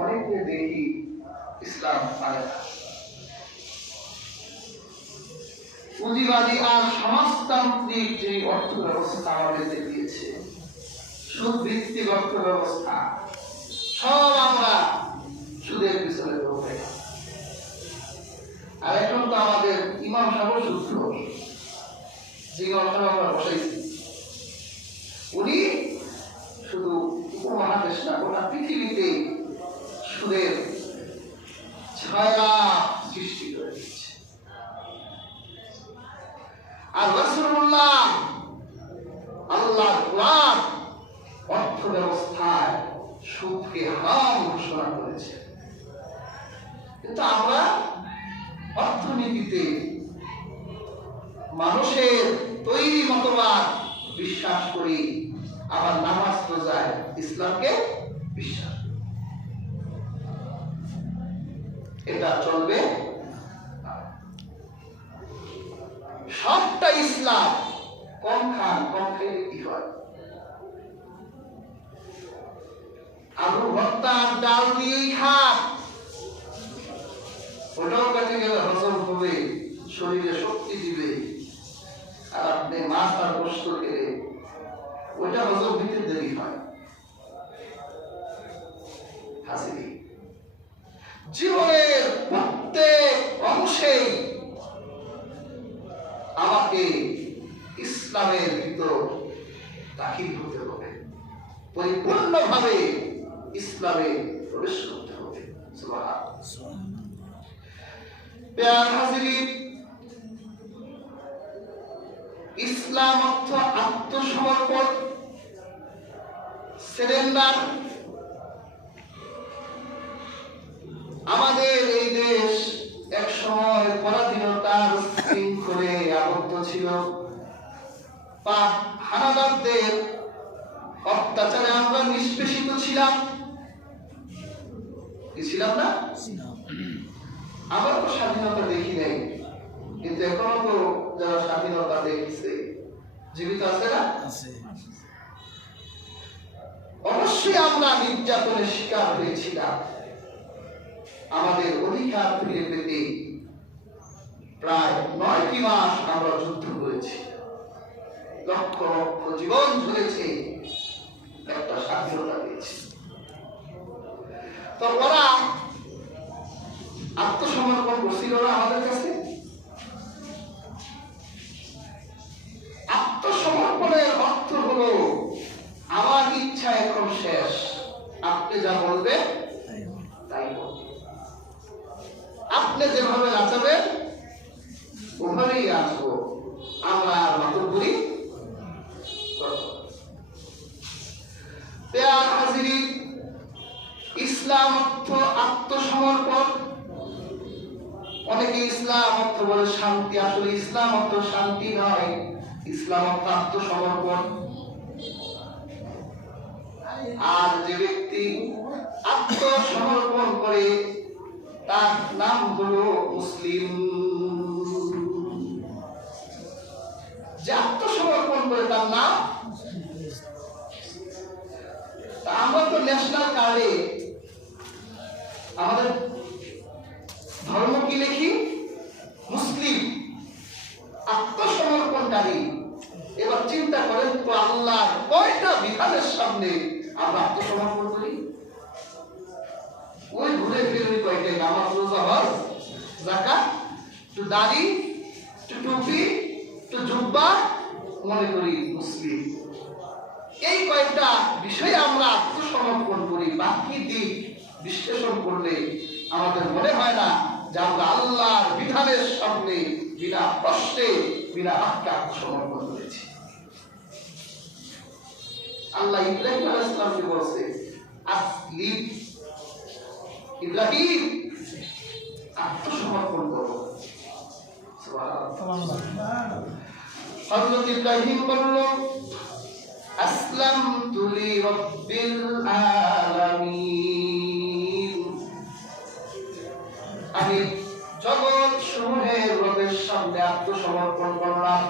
অনেকে দেখি ইসলাম মানে না। পুঁজিবাদী আর সমাজতান্ত্রিক যে অর্থ ব্যবস্থা আমাদের দিয়েছে, সুদ ভিত্তিক অর্থ ব্যবস্থা, সব আমরা সুদের পিছনে দৌড়াই। আর এখন তো আমাদের ইমাম সাহেব সূত্র, যে ইমাম সাহেব আমরা বসাইছি, উনি শুধু উপমহাদেশ না, গোটা পৃথিবীতে সুদের ছায়া সৃষ্টি করে দিচ্ছে। আর রাসূলুল্লাহ আল্লাহর কোরআন অর্থ ব্যবস্থায় সুদকে হারাম ঘোষণা করেছে। কিন্তু আমরা অর্থনীতিতে মানুষের তৈরি মতবাদ বিশ্বাস করি, আবার নামাজ রোজায় ইসলামকে বিশ্বাস করি। এটা চলবে সবটা ইসলাম। কম খান, কম খেলে কি হয়? আলু ভর্তা ডাল দিয়েই খান, ওটাও কাছে গেলে হজম হবে, শরীরে শক্তি দিবে। আর আপনি মাছ আর গোশত খেলে ওইটা হজম দিতে দেরি হয়। হাসিলি জীবনের প্রত্যেক অংশেই আমাকে ইসলামের ভিতর দাখিল হতে হবে, পরিপূর্ণভাবে ইসলামে প্রবেশ করতে হবে। প্যার হাজিরিন, ইসলাম অর্থ আত্মসমর্পণ, সারেন্ডার। আমাদের এই দেশ এক সময় পরাধীনতার শৃঙ্খলে আবদ্ধ ছিল। হানাদারদের অত্যাচারে আমরা নিষ্পেষিত ছিলাম, ছিলাম না? আমরা তো স্বাধীনতা দেখি নাই, কিন্তু এখনো তো যারা স্বাধীনতা দেখছে জীবিত আছে না? অবশ্যই আমরা নির্যাতনের শিকার হয়েছিলাম। আমাদের অধিকার ফিরে পেতে প্রায় 9টি মাস আমরা যুদ্ধ করেছি, লক্ষ লক্ষ জীবন ঝরেছে, একটা স্বাধীনতা পেয়েছি। তো ওরা আত্মসমর্পণ করছিল না আমাদের কাছে। আত্মসমর্পণের অর্থ হলো আমার ইচ্ছা এখন শেষ, আপনি যা বলবেন তাই বলবেন, আপনি যেভাবে নাচাবেন ওভাবেই আসবো, আমরা আর মাতব্বরি করব। প্যার হাজিরিন, ইসলাম অর্থ আত্মসমর্পণ। অনেকে ইসলাম অর্থ বলে শান্তি, আসলে ইসলাম অর্থ শান্তি নয়, ইসলাম অর্থ আত্মসমর্পণ। আর যে ব্যক্তি আত্মসমর্পণ করে তার নাম হলো মুসলিম। যে আত্মসমর্পণ করে তার নাম। আমরা তো ন্যাশনাল কার্ডে আমাদের ধর্ম কি লিখি? মুসলিম, আত্মসমর্পণকারী। এবার চিন্তা করেন তো, আল্লাহর কয়টা বিধানের সামনে আমরা আত্মসমর্পণ করি? ওই ঘুরে ফিরে কয়টাই, নামাজ রোজা হজ যাকাত, একটু দাড়ি, একটু টুপি, একটু জুব্বা, মনে করি মুসলিম। এই কয়েকটা বিষয়ে আমরা আত্মসমর্পণ করি। বাকি দিক বিশ্লেষণ করলে আমাদের মনে হয় না যে আমরা আল্লাহর বিধানের সামনে বিনা প্রশ্নে বিনা বাক্যে আত্মসমর্পণ করেছি। আল্লাহ ইব্রাহিম আলাইহিস সালামকে বলছে আসলিম, ইব্রাহিম আত্মসমর্পণ করো। হযরত ইব্রাহিম বলল আসলামতু লিরাব্বিল আলামিন, আমি জগৎ সমূহের রবের সামনে আত্মসমর্পণ করলাম।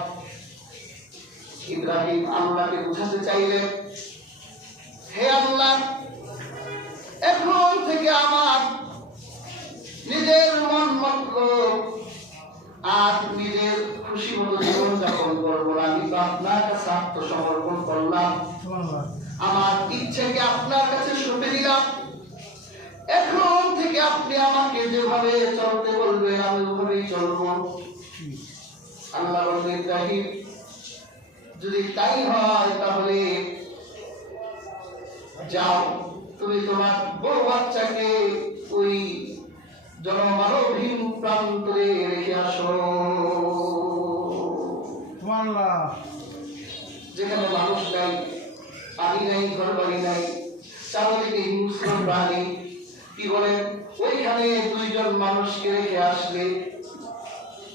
ইব্রাহিম আল্লাহকে বুঝাতে চাইলেন, হে আল্লাহ, এখন থেকে আমার নিজের মন মতো আর নিজের খুশি মতো জীবন যাপন করবো না। আমি তো আপনার কাছে আত্মসমর্পণ করলাম, আমার ইচ্ছেকে আপনার কাছে সঁপে দিলাম। এখন থেকে আপনি আমাকে যেভাবে চলতে বলবেন আমি ওভাবেই চলবো। আল্লাহ বললেন, ইব্রাহিম যদি তাই হয় তাহলে যাও, তুমি তোমার বউ বাচ্চাকে ওই জনমানবহীন প্রান্তরে রেখে আসো, যেখানে মানুষ নাই, পানি নাই, ঘর বাড়ি নাই, চারদিকে হিংস্র প্রাণী। কি বলেন, ওইখানে দুইজন মানুষকে রেখে আসলে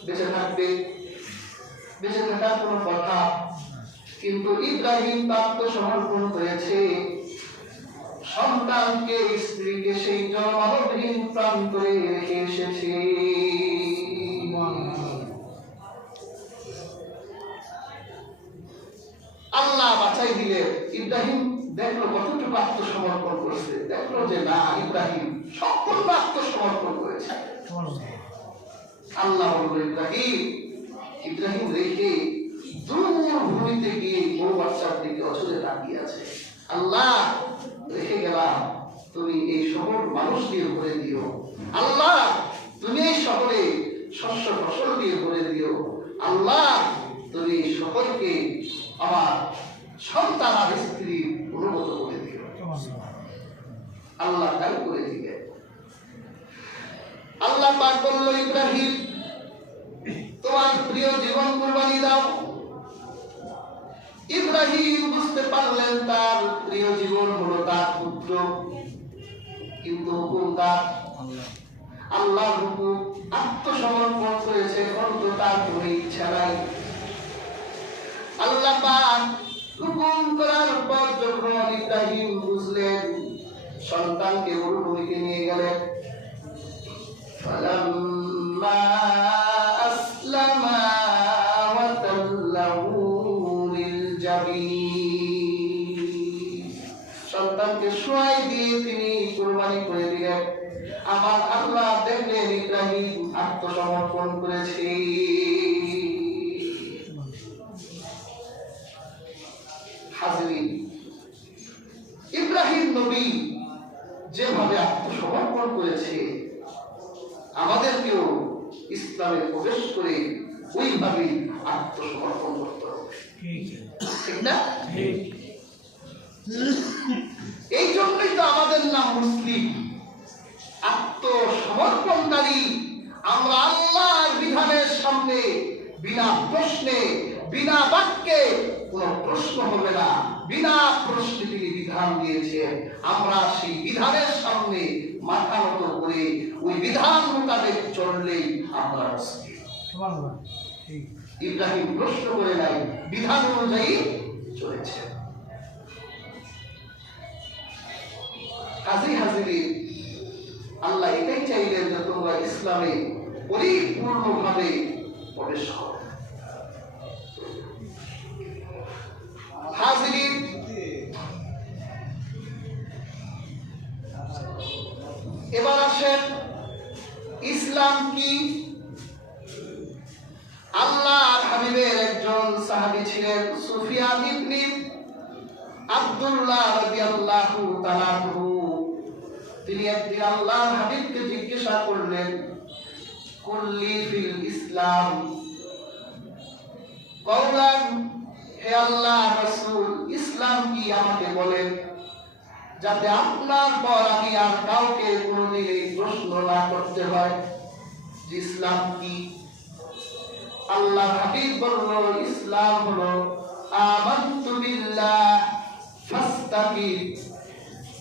বেঁচে থাকবে, বেঁচে থাকার কোনো কথা। কিন্তু ইব্রাহিম আত্মসমর্পণ হয়েছে, সন্তানকে স্ত্রীকে সেই জনমানবহীন প্রান্তরে রেখে এসেছে। আল্লাহ বাঁচাই দিলেন। ইব্রাহিম দেখলো কতটুকু আত্মসমর্পণ করেছে, দেখলো যে না, ইব্রাহিম সম্পূর্ণ আত্মসমর্পণ করেছে। আল্লাহ বলল, ইব্রাহিম রেখে দূর ভূমিতে গিয়ে বউ বাচ্চার দিকে অচলে তাকিয়ে আছে। আল্লাহ রেখে গেলাম, তুমি এই শহর মানুষ দিয়ে ভরে দিও। আল্লাহ তুমি এই শহরে শস্য ফসল দিয়ে ভরে দিও। আল্লাহ তুমি এই শহরকে আমার সন্তান আর স্ত্রী অনুগত করে দিও। আল্লাহ তাই করে দিবে। আল্লাহ পাক বলল, ইব্রাহিম তোমার প্রিয় জীবন কুরবানি দাও। ইব্রাহিম বুঝতে পারলেন তার প্রিয় জীবন হলো তার পুত্র, কিন্তু হুকুম তার, আল্লাহর হুকুম। আত্মসমর্পণ করেছে, কিন্তু তার কোনো ইচ্ছা নাই। আল্লাহ পাক হুকুম করার পর যখন ইব্রাহিম বুঝলেন, সন্তানকে মরুভূমিতে নিয়ে গেলেন। ফালাম্মা আসলামা ওয়া তাল্লাহু লিল জাবিন, সন্তানকে শোয়াই দিয়ে তিনি কুরবানি করে দিলেন। আমার আল্লাহ দেখলেন ইব্রাহিম আত্মসমর্পণ করেছে। হাজরিন, ইব্রাহিম নবী যেভাবে আত্মসমর্পণ করেছে, আমাদেরকেও ইসলামে প্রবেশ করে ওইভাবে আত্মসমর্পণ করতে হবে, ঠিক না? এই জন্যই তো আমাদের নাম মুসলিম, আত্মসমর্পণকারী। আমরা আল্লাহর বিধানের সামনে বিনা প্রশ্নে, বিনা বাক্যে, কোন প্রশ্ন হবে না, বিনা প্রশ্নে তিনি বিধান দিয়েছেন। আমরা সেই বিধানের সামনে মাথা নত করে ওই বিধান মোতাবেক চললেই আমরা মুসলিম। ইব্রাহিম প্রশ্ন করে নাই, বিধান অনুযায়ী চলেছে। কাজী হাজির, আল্লাহ এটাই চাইলেন যে তোমরা ইসলামে পরিপূর্ণভাবে প্রবেশ করো। হাজির, এবার আসেন ইসলাম কি। আল্লাহর হাবিবের একজন সাহাবী ছিলেন সুফিয়ান ইবনে আব্দুল্লাহ রাদিয়াল্লাহু তাআলা আনহু। তিনি একদিন আল্লাহর হাবিবকে জিজ্ঞাসা করলেন, কুল্লি ফিল ইসলাম কওলান, হে আল্লাহর রাসূল, ইসলাম কি আমাকে বলেন, যাতে আপনার পর আমি আর কাউকে কোনোদিন এই প্রশ্ন না করতে হয় যে ইসলাম কি। আল্লাহর হাবিব বলল, ইসলাম হলো আমানতু বিল্লাহ ফাস্তাকিম,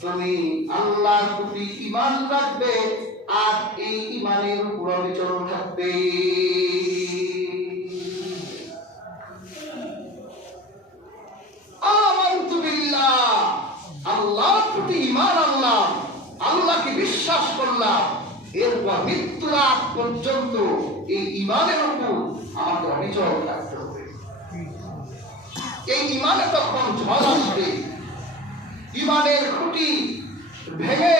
তুমি আল্লাহর প্রতি ঈমান রাখবে আর এই ঈমানের উপর অবিচল থাকবে। আমানতু বিল্লাহ, আল্লাহর প্রতি ঈমান আনলাম, আল্লাহকে বিশ্বাস করলাম, এরপর মৃত্যুর আগ পর্যন্ত এই ঈমানের উপর আমাকে অবিচল থাকতে হবে। এই ঈমানে তখন ঝড় আসবে, ঈমানের খুঁটি ভেঙে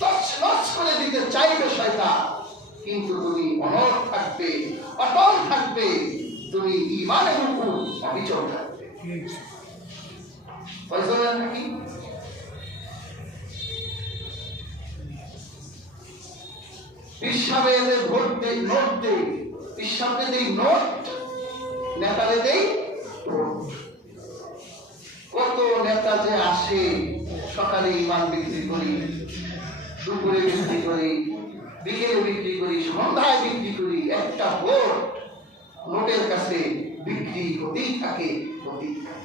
তছনছ দিতে চাইবে শয়তান, কিন্তু তুমি অনড় থাকবে, অটল থাকবে, তুমি ঈমানের উপর অবিচল থাকবে। ফয়সালা নাকি পিসাবে এদের ভোট দেই, নোট দেই, পিসাবে দেই নোট, নেতারে দেই ভোট। কত নেতা যে আসে, সকালে ঈমান বিক্রি করি, দুপুরে বিক্রি করি, বিকেলে বিক্রি করি, সন্ধ্যায় বিক্রি করি, একটা ভোট নোটের কাছে বিক্রি হতেই থাকে, হতেই থাকে।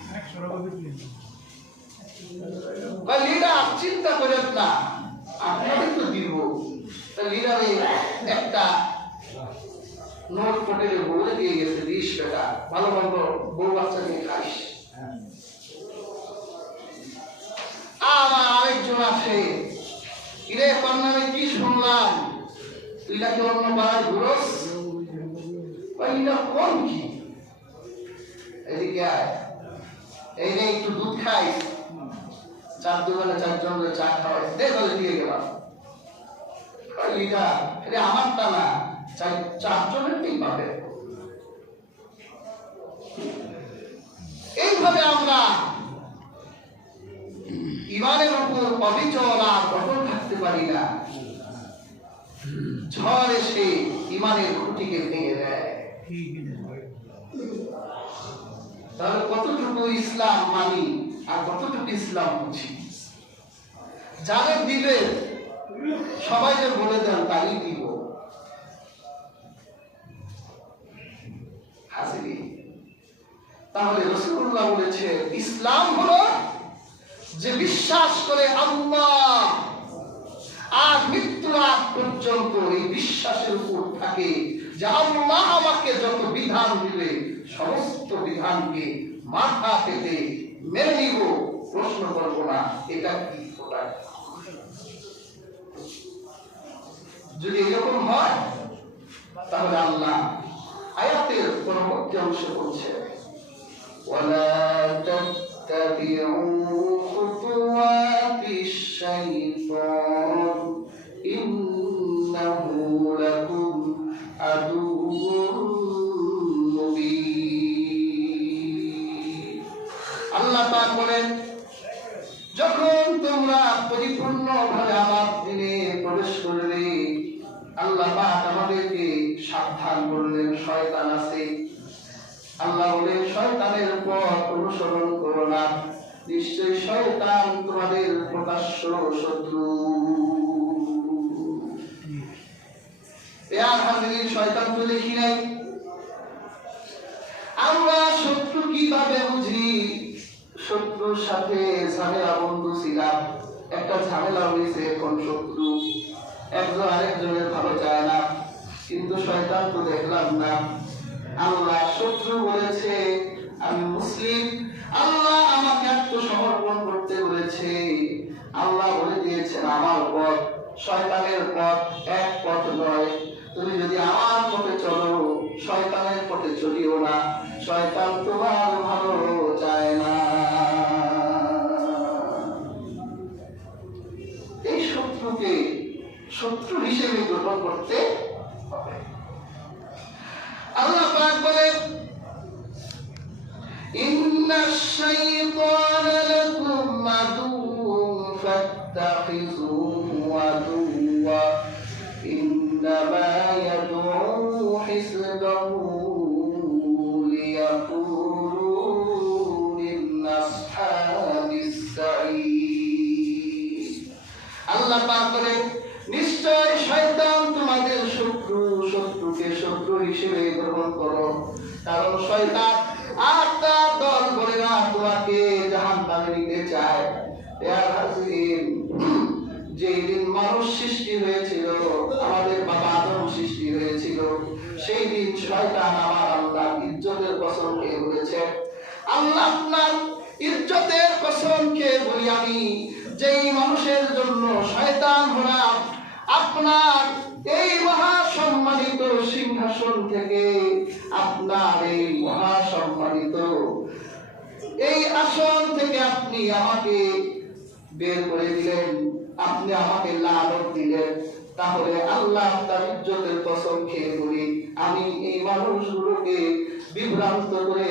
লিডার চিন্তা করেন না, আপনাদের তো দিব, লিডারে একটা নোট হোটেলে বলে দিয়ে গেছে 20 টাকা, ভালো মন্দ বউ বাচ্চা নিয়ে খাইস। আমার আরেকজন আছে, ইরে তোর নামে কি শুনলাম, তুই নাকি অন্য পাড়ায় ঘুরস, এটা কোন কি, এদিকে আয়, এই নে একটু দুধ খাই, চার দোকানে 4 জন চা খাওয়াই, দে তাহলে দিয়ে গেলাম। এটা আমারটা না, 4 জনের পাবে। এইভাবে আমরা ঈমানের উপর অবিচল আর অটল থাকতে পারি না। ঝড় এসে ঈমানের খুঁটিকে ভেঙে দেয়। তাহলে কতটুকু ইসলাম মানি আর কতটুকু ইসলাম বুঝি? যাদের দিলে সবাই যে বলে দেন তারই দিব। তাহলে রাসূলুল্লাহ বলেছে ইসলাম হলো যে বিশ্বাস করে আল্লাহ আর মৃত্যুর আগ পর্যন্ত এই বিশ্বাসের উপর থাকে যে আল্লাহ আমাকে যত বিধান দিবে সমস্ত বিধানকে মাথা পেতে মেনে নিব, প্রশ্ন করব না এটা কি ওটা। যদি এরকম হয় তাহলে আল্লাহ আয়াতের পরবর্তী অংশে বলছে ওয়ালা তাত্তাবিউ খুতুওয়াতিশ শাইতান ইন্নাহু লাকুম আদুউম মুবিন। আল্লাহ পাক বলেন যখন তোমরা পরিপূর্ণভাবে আমার দিনে প্রবেশ করবে, আল্লাহ পাক আমাদেরকে সাবধান করলেন শয়তান আছে। আল্লাহ বলেন শয়তানের পথ অনুসরণ করো না, নিশ্চয়ই শয়তান তোমাদের প্রকাশ্য শত্রু। আর হাজির শয়তান তো দেখি নাই, আমরা শত্রু কিভাবে বুঝি? শত্রুর সাথে ঝামেলা বন্ধু ছিলাম, একটা ঝামেলা হয়েছে, এখন শত্রু, একজন আরেকজনের ভালো চায় না, কিন্তু শয়তান তো দেখলাম না। আল্লাহ শত্রু বলেছে আমি মুসলিম, আল্লাহ আমাকে আত্মসমর্পণ করতে বলেছে, আল্লাহ বলে দিয়েছেন আমার পথ শয়তানের পথ এক পথ নয়, তুমি যদি আমার পথে চলো শয়তানের পথে চলিও না, শয়তান তোমার ভালো চায় না। এই শত্রুকে শত্রু হিসেবে গ্রহণ করতে হবে। আল্লাহ পাক বলেন ইন্নাশ শাইতানা লাকুম আদুউন ফাত্তাখিযুহু আদুওয়া ইন্নামা ইয়াদউ হিসবাহু লিয়াকুনু মিন আসহাবিস সাঈর। আল্লাহ পাক বলেন নিশ্চয় শয়তান তোমাদের শত্রু, শত্রুকে শত্রু হিসেবে গ্রহণ করো, কারণ শয়তান আর তার দল বলেরা তোমাকে জাহান্নামে নিতে চায়। যেই দিন মানুষ সৃষ্টি হয়েছিল, আমাদের বাবা আদম সৃষ্টি হয়েছিল, সেই দিন শয়তান আমার আল্লাহ ইজ্জতের কসম খেয়ে বলেছে, আল্লাহ আপনার ইজ্জতের কসম খেয়ে বলি আমি, যেই মানুষের জন্য শয়তান হলাম, আপনার এই মহা সম্মানিত সিংহাসন থেকে, আপনার এই মহা সম্মানিত এই আসন থেকে আপনি আমাকে বের করে দিলেন, আপনি আমাকে লানত দিলেন, তাহলে আল্লাহ তার ইজ্জতের কসম খেয়ে বলি, আমি এই মানুষগুলোকে বিভ্রান্ত করে